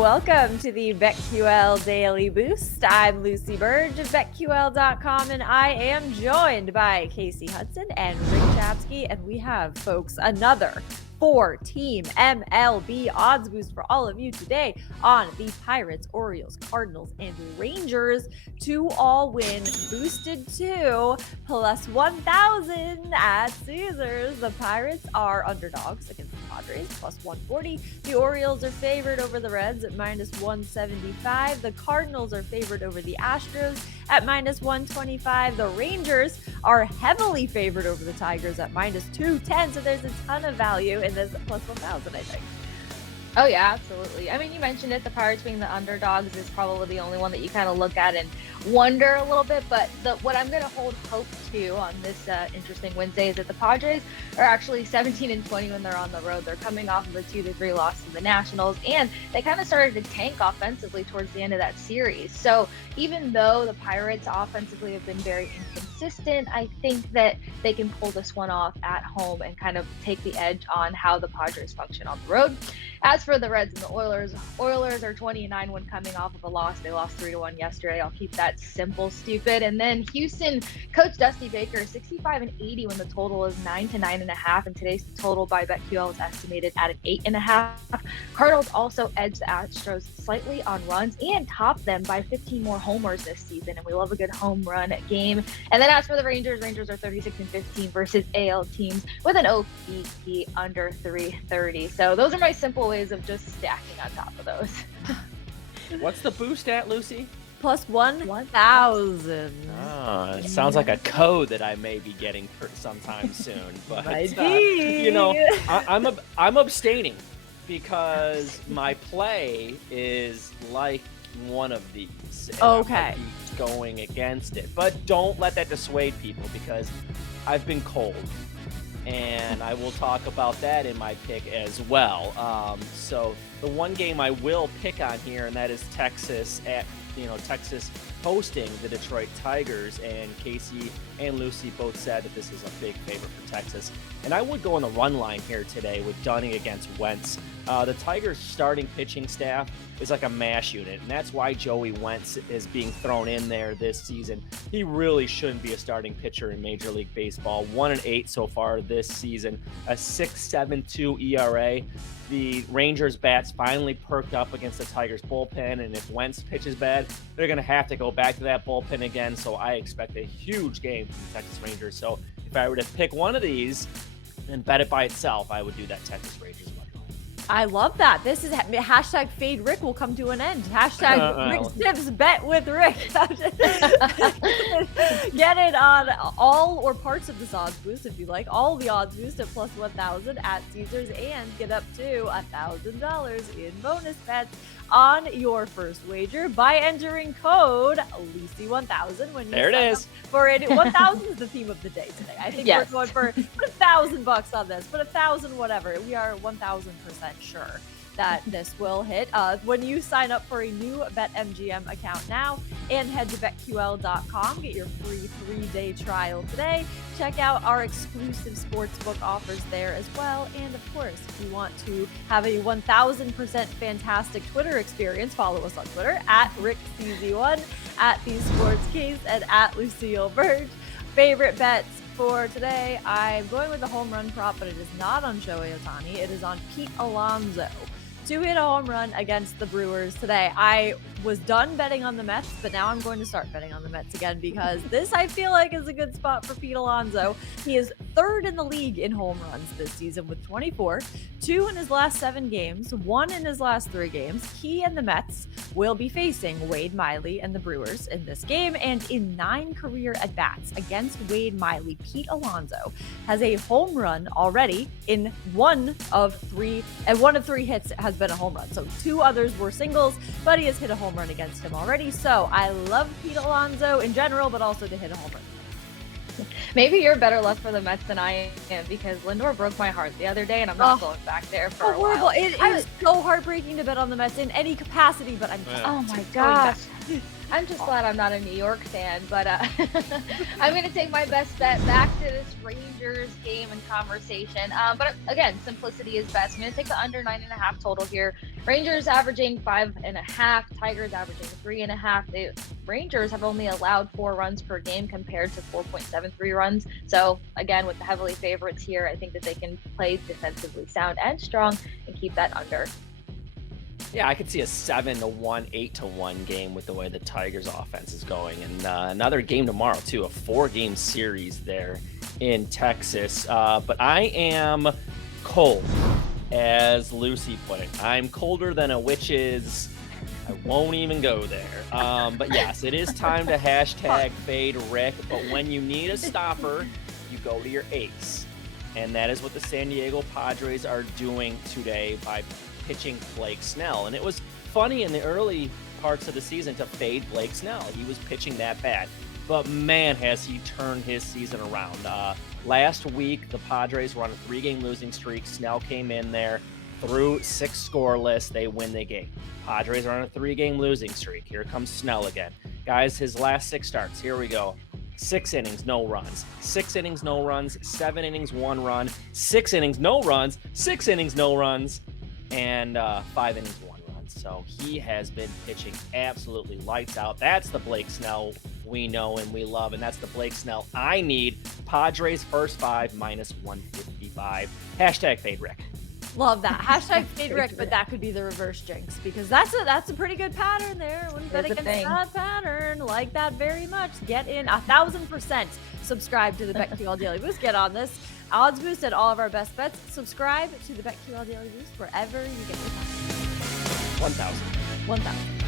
Welcome to the BetQL Daily Boost. I'm Lucy Burge of BetQL.com, and I am joined by Casey Hudson and Rick Chapsky, and we have, folks, another 4-team MLB odds boost for all of you today on the Pirates, Orioles, Cardinals, and Rangers to all win, boosted to plus 1,000 at Caesars. The Pirates are underdogs against the Padres, plus 140. The Orioles are favored over the Reds at minus 175. The Cardinals are favored over the Astros at minus 125. The Rangers are heavily favored over the Tigers at minus 210. So there's a ton of value in this plus 1,000, I think. Oh, yeah, absolutely. I mean, you mentioned it. The Pirates being the underdogs is probably the only one that you kind of look at and wonder a little bit. But what I'm going to hold hope to on this interesting Wednesday is that the Padres are actually 17-20 when they're on the road. They're coming off of a 2-3 loss to the Nationals, and they kind of started to tank offensively towards the end of that series. So even though the Pirates offensively have been very inconsistent, I think that they can pull this one off at home and kind of take the edge on how the Padres function on the road. As for the Reds and the Oilers are 20-9 when coming off of a loss. They lost 3-1 yesterday. I'll keep that simple, stupid. And then Houston, Coach Dusty Baker, 65-80 when the total is 9 to 9.5. And today's total by BetQL is estimated at an 8.5. Cardinals also edged the Astros slightly on runs and topped them by 15 more homers this season. And we love a good home run game. And then as for the Rangers are 36-15 versus AL teams with an OBP under 330. So those are my simple ways of just stacking on top of those. What's the boost at, Lucy? Plus 1,000. Ah, it sounds like a code that I may be getting sometime soon. But I'm abstaining because my play is like one of these. Okay. I might be going against it, but don't let that dissuade people because I've been cold. And I will talk about that in my pick as well. So the one game I will pick on here, and that is Texas Texas hosting the Detroit Tigers. And Casey and Lucy both said that this is a big favorite for Texas. And I would go on the run line here today with Dunning against Wentz. The Tigers' starting pitching staff is like a mash unit, and that's why Joey Wentz is being thrown in there this season. He really shouldn't be a starting pitcher in Major League Baseball. 1-8 so far this season, a 6.72 ERA. The Rangers bats finally perked up against the Tigers bullpen, and if Wentz pitches bad, they're going to have to go back to that bullpen again. So I expect a huge game from the Texas Rangers. So if I were to pick one of these and bet it by itself, I would do that Texas Rangers money line. I love that. This is hashtag Fade Rick will come to an end. Hashtag Rick Stips bet with Rick. Get it on all or parts of this odds boost if you like. All the odds boost at plus 1,000 at Caesars, and get up to $1,000 in bonus bets on your first wager by entering code Lucy1000 when you there it is. For it. 1,000 is the theme of the day today. I think we're going for put $1,000 on this, put 1,000 whatever. We are 1,000% sure that this will hit. When you sign up for a new BetMGM account now and head to BetQL.com, get your free 3-day trial today. Check out our exclusive sportsbook offers there as well. And of course, if you want to have a 1,000% fantastic Twitter experience, follow us on Twitter at RickCZ1, at TheSportsCase, and at Lucille Burge. Favorite bets for today, I'm going with the home run prop, but it is not on Shohei Ohtani. It is on Pete Alonso to hit a home run against the Brewers today. I was done betting on the Mets, but now I'm going to start betting on the Mets again because this, I feel like, is a good spot for Pete Alonso. He is third in the league in home runs this season with 24, 2 in his last 7 games, 1 in his last 3 games. He and the Mets will be facing Wade Miley and the Brewers in this game, and in 9 career at-bats against Wade Miley, Pete Alonso has a home run already in one of 3 hits has been a home run. So 2 others were singles, but he has hit a home run against him already. So I love Pete Alonso in general, but also to hit a home run. Maybe you're better luck for the Mets than I am, because Lindor broke my heart the other day, and I'm not going back there for a horrible. while. It is so heartbreaking to bet on the Mets in any capacity, but I'm oh my gosh. I'm just glad I'm not a New York fan, but I'm going to take my best bet back to this Rangers game and conversation. But again, simplicity is best. I'm going to take the under 9.5 total here. Rangers averaging 5.5, Tigers averaging 3.5. The Rangers have only allowed 4 runs per game compared to 4.73 runs. So again, with the heavily favorites here, I think that they can play defensively sound and strong and keep that under. Yeah, I could see a 7-1, 8-1 game with the way the Tigers offense is going. And another game tomorrow, too, a 4-game series there in Texas. But I am cold, as Lucy put it. I'm colder than a witch's. I won't even go there. But yes, it is time to hashtag fade Rick. But when you need a stopper, you go to your ace. And that is what the San Diego Padres are doing today by pitching Blake Snell. And it was funny in the early parts of the season to fade Blake Snell. He was pitching that bad. But man, has he turned his season around. Last week, the Padres were on a 3-game losing streak. Snell came in there, threw 6 scoreless. They win the game. Padres are on a 3-game losing streak. Here comes Snell again. Guys, his last 6 starts. Here we go. 6 innings, no runs. 6 innings, no runs. 7 innings, 1 run. 6 innings, no runs. 6 innings, no runs. And 5 innings, 1 run. So he has been pitching absolutely lights out. That's the Blake Snell we know and we love, and that's the Blake Snell I need. Padres first 5 minus 155. Hashtag fade Rick. Love that. Hashtag fade Rick, but that could be the reverse jinx, because that's a pretty good pattern there. Wouldn't bet against that pattern. Like that very much. Get in 1,000%. Subscribe to the BetQL Daily Boost. Get on this. Odds Boost at all of our best bets. Subscribe to the BetQL Daily Boost wherever you get your podcasts. 1,000. 1,000.